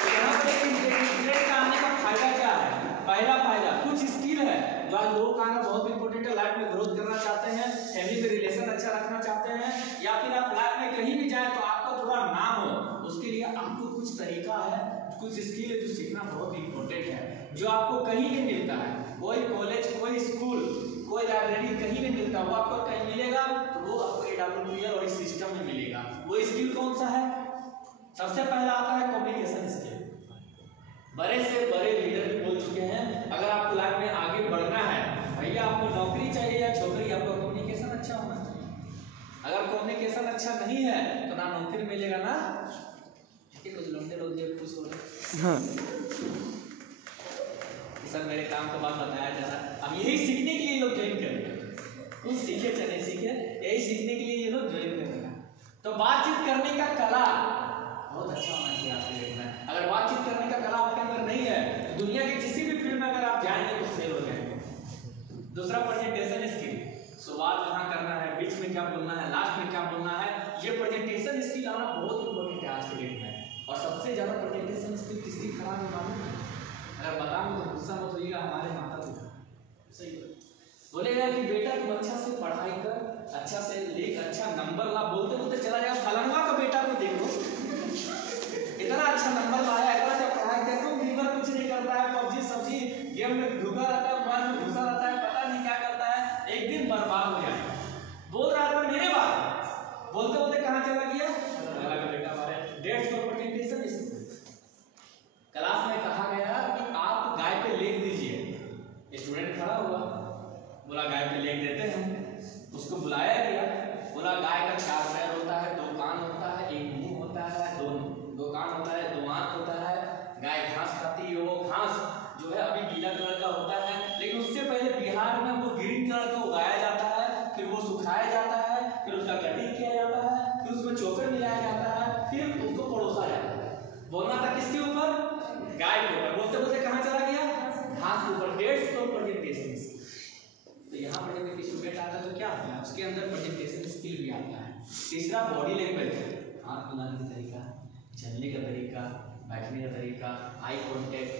तो यहाँ पर इंटरनेट का आने का फायदा क्या है? पहला फायदा कुछ स्किल है जो आज लोगों का आना बहुत इंपॉर्टेंट है। लाइफ में ग्रोथ करना चाहते हैं, फैमिली में रिलेशन अच्छा रखना चाहते हैं, या फिर आप लाइफ में कहीं भी जाए तो आपका थोड़ा नाम हो, उसके लिए आपको कुछ तरीका है, कुछ स्किल है जो सीखना बहुत इंपॉर्टेंट है, जो आपको कहीं नहीं मिलता है। कोई कॉलेज, कोई स्कूल, कोई लाइब्रेरी कहीं नहीं मिलता, वो आपको कहीं मिलेगा तो वो आपको AWPL और इस सिस्टम में मिलेगा। वो स्किल कौन सा है? सबसे पहला आता है कम्युनिकेशन स्किल। बड़े से बड़े लीडर भी बोल चुके हैं, अगर आपको लाइफ में आगे बढ़ना है, भैया आपको नौकरी चाहिए या छोकरी, आपको कम्युनिकेशन अच्छा होना चाहिए। अगर कम्युनिकेशन अच्छा नहीं है तो ना नौकरी मिलेगा ना कुछ लंबे लोग जो खुश हो रहे सर मेरे काम के बाद बताया जा रहा। अब यही सीखने के लिए लोग ज्वाइन करेंगे, कुछ सीखे चले सीखे, यही सीखने के लिए ये लोग ज्वाइन करेंगे। तो बातचीत करने का कला बहुत अच्छा होना चाहिए आपके लिए। अगर बातचीत करने का कला आपके अंदर नहीं है तो दुनिया के किसी भी फील्ड में अगर आप जाएंगे तो फेल हो जाएंगे। दूसरा प्रेजेंटेशन स्किल, शुरुआत कहाँ करना है, बीच में क्या बोलना है, लास्ट में क्या बोलना है, ये प्रेजेंटेशन स्किल आना बहुत इंपॉर्टेंट है आज के डेट में। और सबसे ज्यादा प्रेजेंटेशन स्किल किसकी खराब है मालूम है? अगर बताऊं तो गुस्सा मत होइएगा, हमारे माता पिता सही बोलेगा कि बेटा तुम अच्छा से पढ़ाई कर, अच्छा से लिख, अच्छा नंबर ला, बोलते बोलते चला जाएगा फलाना का बेटा को देखो इतना अच्छा नंबर लाया, इतना अच्छा पढ़ाई, देखो दिन भर कुछ नहीं करता है, पबजी सब्जी गेम में ढुका रहता है, मोबाइल में घुसा रहता है, पता नहीं उसको बुलाया गया, बोला गाय का 4 पैर होता है, 2 कान होता है, 1 मुंह होता है, 2 कान होता है, 2 आंख होता है, गाय घास खाती है, वो घास जो है अभी पीला कलर का होता है, लेकिन उससे पहले बिहार में वो ग्रीन कलर का उगाया जाता है, फिर वो सुखाया जाता है, फिर उसका कटिंग किया जाता है, फिर उसमें चोकर मिलाया जाता है, फिर उसको परोसा जाता है। बोलना था किसके ऊपर? गाय के ऊपर। बोलते बोलते कहाँ चला गया? घास के ऊपर। डेट्स के ऊपर प्रेजेंटेशन। तो यहाँ पर जब एक स्टूडेंट आता है तो क्या होता है, उसके अंदर प्रेजेंटेशन स्किल भी आता है। तीसरा बॉडी लैंग्वेज, हाथ मिलाने का तरीका, चलने का तरीका, बैठने का तरीका, आई कॉन्टेक्ट,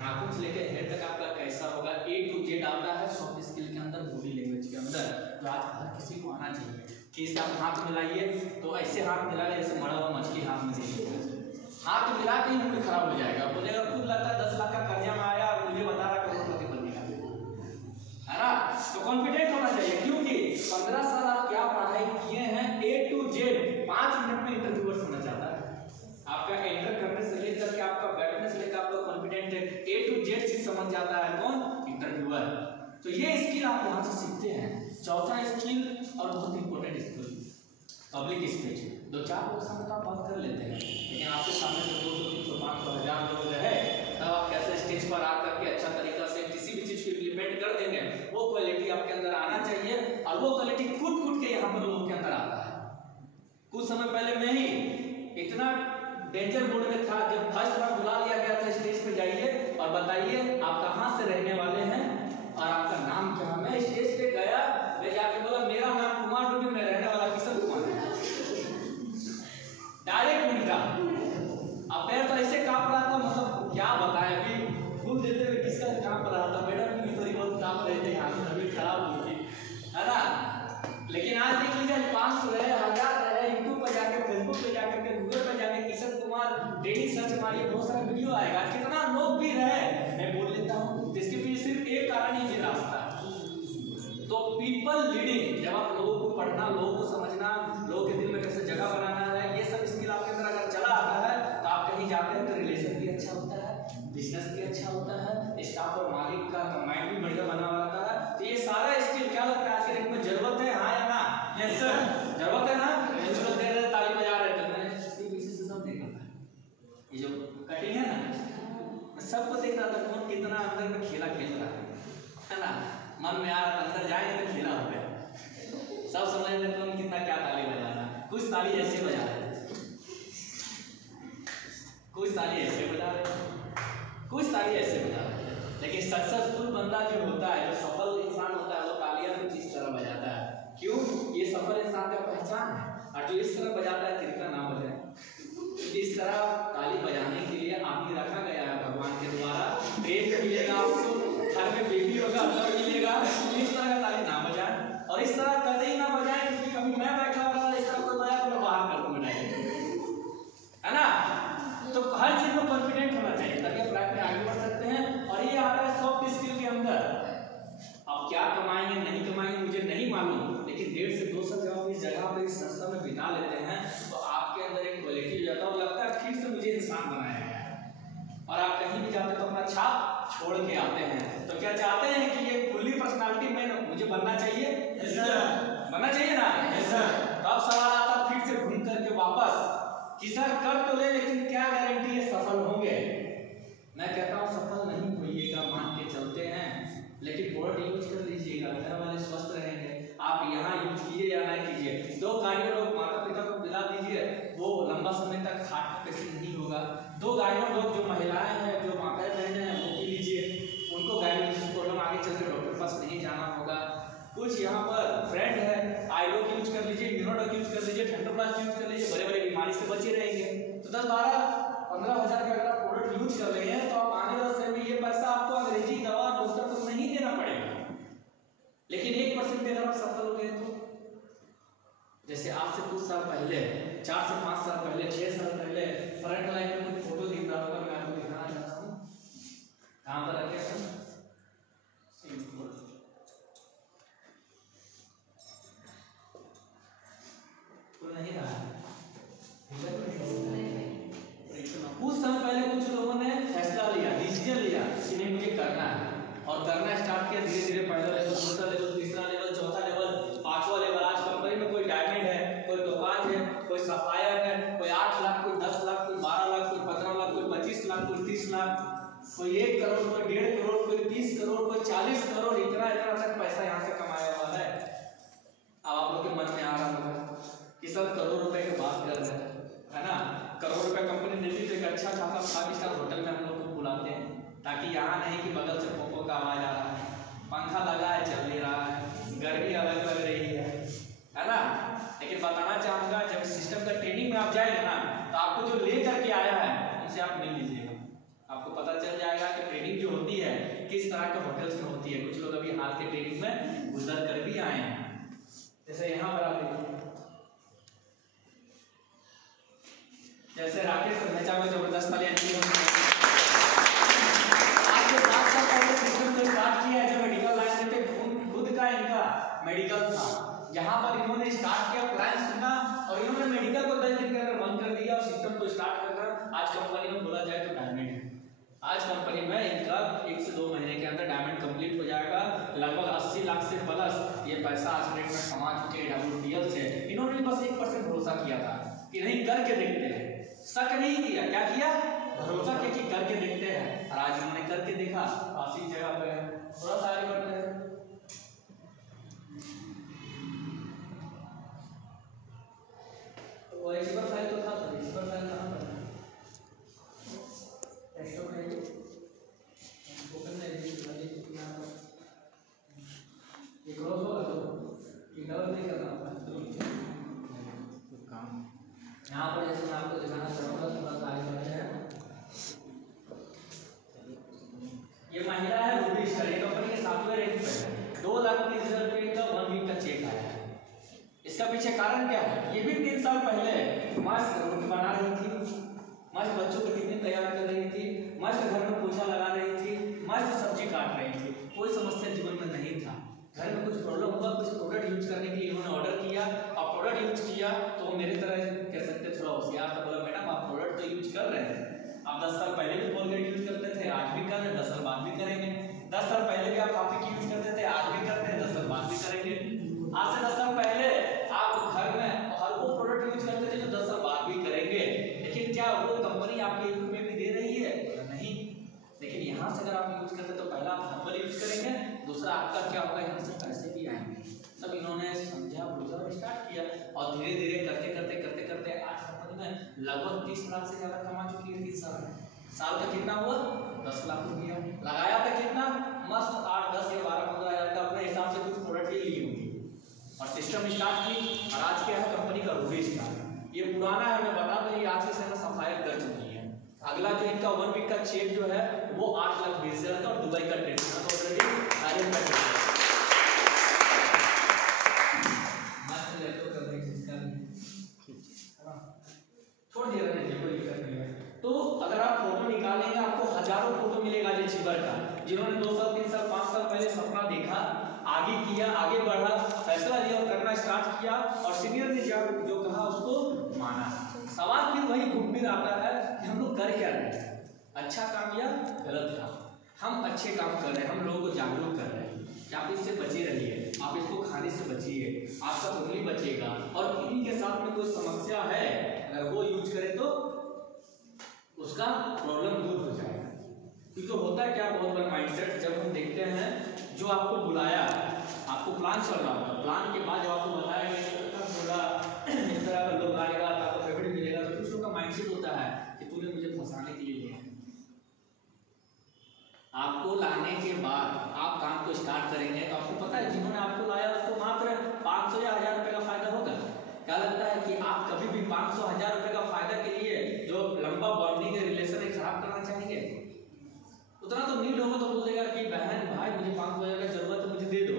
नाखून से लेकर हेड तक आपका कैसा होगा, A to Z आता है सॉफ्ट स्किल के अंदर, बॉडी लैंग्वेज के अंदर। तो आज हर किसी को आना चाहिए कि इस आप हाथ मिलाइए तो ऐसे हाथ मिला ले जैसे मरा हुआ मछली हाथ में दे, हाथ मिला के ही मूड खराब हो जाएगा, बोलेगा खुद लगता है 10 लाख का कर्जा में आया और मुझे बता रहा करोड़पति बनने का, है ना। तो कॉन्फिडेंट होना चाहिए, क्योंकि 15 साल आप क्या पढ़ाई किए हैं, A to Z 5 मिनट में इंटरव्यूअर समझ जाता है। आपका एंटर करने से लेकर के आपका बैठने से लेकर आपका कॉन्फिडेंट है, A to Z चीज समझ जाता है कौन? इंटरव्यूअर। तो ये स्किल आप यहाँ से सीखते हैं। चौथा स्किल और बहुत इंपॉर्टेंट स्किल, पब्लिक स्पीच। 2-4 लोग सामने तो आप बात कर लेते हैं, लेकिन आपके सामने जब 200, 300, 500, 1000 लोग रहे तब आप कैसे स्टेज पर आकर के अच्छा तरीका से किसी भी चीज को इम्प्लीमेंट कर देंगे, वो क्वालिटी आपके अंदर आना चाहिए। और वो क्वालिटी कूट के यहाँ पर लोगों के अंदर आता है। कुछ समय पहले मैं ही इतना डेंजर मोड में था, जब फर्स्ट बार बुला लिया गया था स्टेज पे, जाइए और बताइए आप कहाँ से रहने वाले हैं और आपका नाम क्या है। मैं स्टेज पे गया, मैं जाके बोला मेरा नाम कुमार डुबी, मैं रहने वाला किशन कुमार है। डायरेक्ट उनका अब पैर तो ऐसे कांप रहा था, मतलब क्या बताएं, अभी फूल देते हुए किसका कांप रहा था, मैडम भी थोड़ी बहुत कांप रहे थे, हाथ तबीयत खराब हुई थी, है ना। लेकिन आज देख लीजिए 500 रहे, 1000 रहे, यूट्यूब पर जाकर, फेसबुक पे जाकर के, गूगल पर जाकर किशन कुमार डेली सर्च मारिए, बहुत सारा वीडियो आएगा। कितना लोग भी रहे, मैं बोल लेता हूँ, जिसके पीछे सिर्फ एक कारण ही ये रास्ता। तो पीपल लीडिंग, जब आप लोगों को पढ़ना, लोगों को समझना, लोगों के दिल में कैसे जगह बनाना है, ये सब स्किल आपके अंदर अगर चला आता है तो आप कहीं जाते हैं तो रिलेशन भी अच्छा होता है, बिजनेस भी अच्छा होता है, स्टाफ और मालिक का माइंड भी बढ़िया बना हुआ रहता है। तो ये सारा स्किल क्या लगता है आज के डेट में जरूरत है, हाँ या ना? यस सर, जरूरत है ना। लोग दे रहे ताली बजा रहे थे, मैंने इसके पीछे से सब देखा था, ये जो कटिंग है ना, मैं सबको देख रहा था कौन कितना अंदर में खेला खेल रहा है ना। मन में आ रहा था अंदर जाएंगे तो खेला हो गया, सब समझ रहे कौन कितना क्या ताली बजाना। कुछ ताली ऐसे बजा रहे, कुछ ताली ऐसे बजा रहे, कुछ ताली ऐसे बजा रहे। लेकिन सक्सेसफुल बंदा जो होता है, जो सफल इंसान होता है, वो तालियां कुछ इस तरह बजाता है। क्यों? ये सफल इंसान का पहचान है। और जो इस तरह बजाता है, तिरका ना बजाए। इस तरह ताली बजाने के लिए आदमी रखा गया है भगवान के द्वारा। ट्रेन में मिलेगा आपको, घर में बेबी होगा, घर मिलेगा, इस तरह का ताली ना बजाए। और इस तरह कभी ही ना बजाए, क्योंकि कभी मैं बैठा हुआ इस तरह कोई बजाया तो मैं बाहर कर दूंगा, है ना। तो हर चीज में कॉन्फिडेंट होना चाहिए, तभी आप लाइफ में आगे बढ़ सकते हैं। और ये आता है सॉफ्ट स्किल के अंदर। अब क्या कमाएंगे नहीं कमाएंगे मुझे नहीं मालूम, लेकिन 1.5 से 2 साल जब आप इस जगह पे, इस संस्था में बिता लेते हैं तो आपके अंदर एक क्वालिटी हो जाता है, लगता है ठीक से मुझे इंसान बनाया गया है। और आप कहीं भी जाते तो अपना छाप छोड़ के आते हैं। तो क्या चाहते हैं कि ये फुल्ली पर्सनालिटी में मुझे बनना चाहिए? यस सर, बनना चाहिए ना? Yes sir. तो अब सवाल आता फिर से घूम करके वापस कि सर कर तो ले, लेकिन क्या गारंटी है सफल होंगे? मैं कहता हूँ सफल नहीं होइएगा, मान के चलते हैं, लेकिन बोर्ड यूज कर लीजिएगा, घर वाले स्वस्थ रहेंगे। आप यहाँ यूज कीजिए या ना कीजिए, 2 गाड़ियों लोग माता पिता को दिला दीजिए, वो लंबा समय तक हार्ट का पेशेंट नहीं होगा। 2 गाड़ियों लोग जो महिलाएं हैं, जो माताएं बहनें हैं, वो पी लीजिए, उनको गाइनिक प्रॉब्लम आगे चल के डॉक्टर पास नहीं जाना होगा। कुछ यहाँ पर फ्रेंड है, आइडोक यूज कर लीजिए, इम्यूनोडोक यूज कर लीजिए, ठंडोप्लास्ट यूज कर लीजिए, बड़े बड़े बीमारी से बचे रहेंगे। तो 10-12-15 हज़ार का अगर आप प्रोडक्ट यूज कर रहे हैं तो आप आने वाले समय में ये पैसा आपको अंग्रेजी दवा डॉक्टर को नहीं देना पड़ेगा। लेकिन 1% अगर आप सफल हो गए तो, जैसे आज से कुछ साल पहले, 4 से 5 साल पहले, 6 साल पहले फ्रंट लाइन में कुछ फोटो दिख रहा होगा, मैं आपको दिखाना चाहता हूँ। कहाँ पर रखे थे? नहीं रहा है। कुछ समय पहले कुछ लोगों ने फैसला लिया, डिसीजन लिया कि नहीं मुझे करना है, और करना स्टार्ट किया। धीरे धीरे पहला लेवल, दूसरा लेवल, तीसरा लेवल, चौथा लेवल, 5वां लाख, कोई 1 करोड़, कोई 1.5 करोड़, कोई 30 करोड़, कोई 40 करोड़, इतना तक पैसा यहाँ से कमाया हुआ है। अब आप लोग के मन में आ रहा होगा कि सर करोड़ रुपए की बात कर रहे हैं, है ना। करोड़ रुपए कंपनी देती तो एक अच्छा खासा 5 स्टार होटल में हम लोग को बुलाते हैं, ताकि यहाँ नहीं कि बगल से पोपो का आवाज आ रहा है, पंखा लगा है चल नहीं रहा है, गर्मी अलग लग रही है ना। लेकिन बताना चाहूँगा जब सिस्टम का ट्रेनिंग में आप जाएंगे ना, तो आपको जो ले करके आया है उनसे आप मिल लीजिएगा, आपको पता चल जाएगा कि ट्रेनिंग जो होती है किस तरह के होटल्स में होती है। कुछ लोग अभी हाल के ट्रेनिंग में गुजर कर भी आए हैं, जैसे यहाँ पर आप देखिए, जैसे राकेश मेहता में जबरदस्त वाले आज से 7 साल पहले सिस्टम को स्टार्ट किया है। जो मेडिकल लाइन में खुद का इनका मेडिकल था, यहाँ पर इन्होंने स्टार्ट किया, प्लान सुना और इन्होंने मेडिकल को 10 दिन के अंदर बंद कर दिया और सिस्टम को स्टार्ट कर आज कंपनी में बोला जाए तो डायमंड है। आज कंपनी में इनका 1 से 2 महीने के अंदर डायमंड कंप्लीट हो जाएगा। लगभग 80 लाख से प्लस ये पैसा आज रेट में कमा चुके हैं WTL से। इन्होंने बस 1% भरोसा किया था कि नहीं करके देखते हैं, शक नहीं किया, क्या किया, भरोसा किया कि करके देखते हैं, और आज इन्होंने करके देखा, काफी जगह पे है। थोड़ा सा आगे बढ़ते हैं, वो एक्सपर्ट फाइल तो था, एक्सपर्ट फाइल कहाँ पर है, डेस्कटॉप में ओपन नहीं है, यहाँ पर ये क्लोज होगा तो ये डबल नहीं करना होगा काम। यहाँ पर जैसे मैं आपको दिखाना चाहूँगा, थोड़ा सा आगे बढ़ते हैं। ये महिला है रूबी स्टार, ये कंपनी के सॉफ्टवेयर एक पे 2,20,000 रुपये का 1 वीक का चेक आया है। इसका पीछे कारण क्या है, ये भी 3 साल पहले मस्त रोटी बना रही थी, मस्त बच्चों को टिफिन तैयार कर रही थी, मस्त घर में पोछा लगा रही थी, मस्त सब्जी काट रही थी, कोई समस्या जीवन में नहीं था। घर में कुछ प्रॉब्लम हुआ, कुछ प्रोडक्ट यूज करने के लिए उन्होंने ऑर्डर किया और प्रोडक्ट यूज किया, तो मेरे तरह कह सकते थोड़ा होशियार था, बोला मैडम आप प्रोडक्ट तो यूज कर रहे हैं, आप 10 साल पहले भी कोलगेट यूज करते थे, आज भी कर रहे हैं, 10 साल बाद भी करेंगे। 10 साल पहले भी आप कॉफी की यूज करते थे, आज भी करते हैं, 10 साल बाद भी करेंगे। आज से 10 साल पहले आप घर में हर वो प्रोडक्ट यूज करते थे जो 10 साल बाद भी करेंगे, लेकिन क्या वो कंपनी आपके यूज में भी दे रही है? नहीं। लेकिन यहाँ से अगर आप यूज करते तो पहला आप नंबर यूज करेंगे, दूसरा आपका क्या होगा, यहाँ से पैसे भी आएंगे। सब इन्होंने समझा बुझा और स्टार्ट किया और धीरे धीरे करते करते करते करते आज कंपनी में लगभग 30 लाख से ज्यादा कमा चुकी है। 3 साल का कितना हुआ, 10 लाख रुपया लगाया था, कितना मस्त 8, 10 या 12, 15 हज़ार का अपने हिसाब से कुछ प्रोडक्ट ली होगी और सिस्टम स्टार्ट की। और आज क्या है कंपनी का रूबी स्टार, ये पुराना है, मैं बता दूं, ये आज से समय सफाई कर चुकी है। अगला जो इनका 1 वीक का चेक जो है वो 8,20,000 का और दुबई का ट्रेड ऑलरेडी आर्यन का छोड़ दिया रहने कोई दिक्कत नहीं है। तो अगर आप फोटो निकालेंगे आपको हजारों फोटो मिलेगा जेचिबर का, जिन्होंने 2 साल 3 साल 5 साल पहले सपना देखा, आगे किया, आगे बढ़ा, फैसला लिया और करना स्टार्ट किया और सीनियर ने जो कहा उसको माना। सवाल फिर वही घूम आता है कि हम लोग कर क्या रहे हैं, अच्छा काम या गलत काम। हम अच्छे काम कर रहे हैं, हम लोगों को जागरूक कर रहे हैं कि आप इससे बचे रहिए, आप इसको खाने से बचिए, आपका फैमिली बचेगा और किन्हीं के साथ में कोई समस्या है अगर वो यूज करे तो उसका प्रॉब्लम दूर हो जाएगा। क्योंकि होता है क्या, बहुत बड़ा माइंडसेट जब हम देखते हैं जो आपको बुलाया, आपको प्लान चल रहा होगा, प्लान के बाद जब आपको बताया गया बोला इस तरह का लोग आएगा तो आपको पेमेंट मिलेगा, तो कुछ लोग का माइंडसेट होता है कि तूने मुझे फंसाने के लिए लिया। आपको लाने के बाद आप काम को स्टार्ट करेंगे तो आपको पता है जिन्होंने आपको लाया उसको मात्र 500 या 1000 रुपये का फायदा होगा। क्या लगता है कि आप कभी भी 500 1000 रुपये का फायदा के लिए जो लंबा बॉन्डिंग है, रिलेशन है, खराब करना चाहेंगे? उतना तो नीड होगा तो बोलेगा कि बहन भाई मुझे 500 हज़ार का जरूरत है, मुझे दे दो।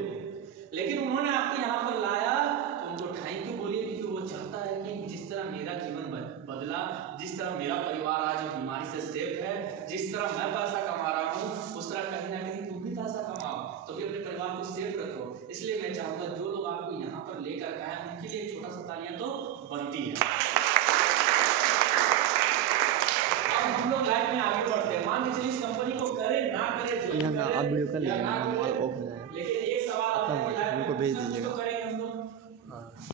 लेकिन उन्होंने आपको यहाँ पर लाया तो उनको थैंक यू बोलिए, क्योंकि वो चाहता है कि जिस तरह मेरा जीवन बदला, जिस तरह मेरा परिवार आज बीमारी से सेफ है, जिस तरह मैं पैसा कमा रहा हूँ उस तरह कहीं ना कहीं तुम भी पैसा कमाओ, तो भी अपने परिवार को सेफ रखो। इसलिए मैं चाहूँगा जो लोग आपको यहाँ पर लेकर आए उनके लिए एक छोटा सा तालियां तो बनती है। अब हम लोग लाइफ में आगे बढ़ते हैं, मान के चलिए इस कंपनी को करे ना करे, लेकिन एक सवाल उनको भेज दीजिए।